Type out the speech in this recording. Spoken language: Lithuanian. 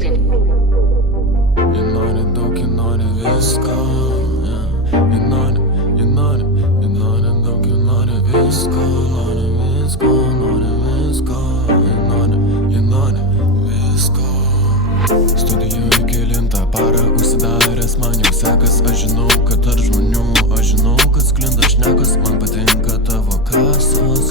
completed. Jie nori daug, jie nori visko, jie nori daug, jie nori visko, jie nori visko. Studijoje kelintą parą užsidaręs, man jau sekas, aš žinau, kad tarp žmonių, aš žinau, kad sklinda šnekas, man patinka tavo kasos.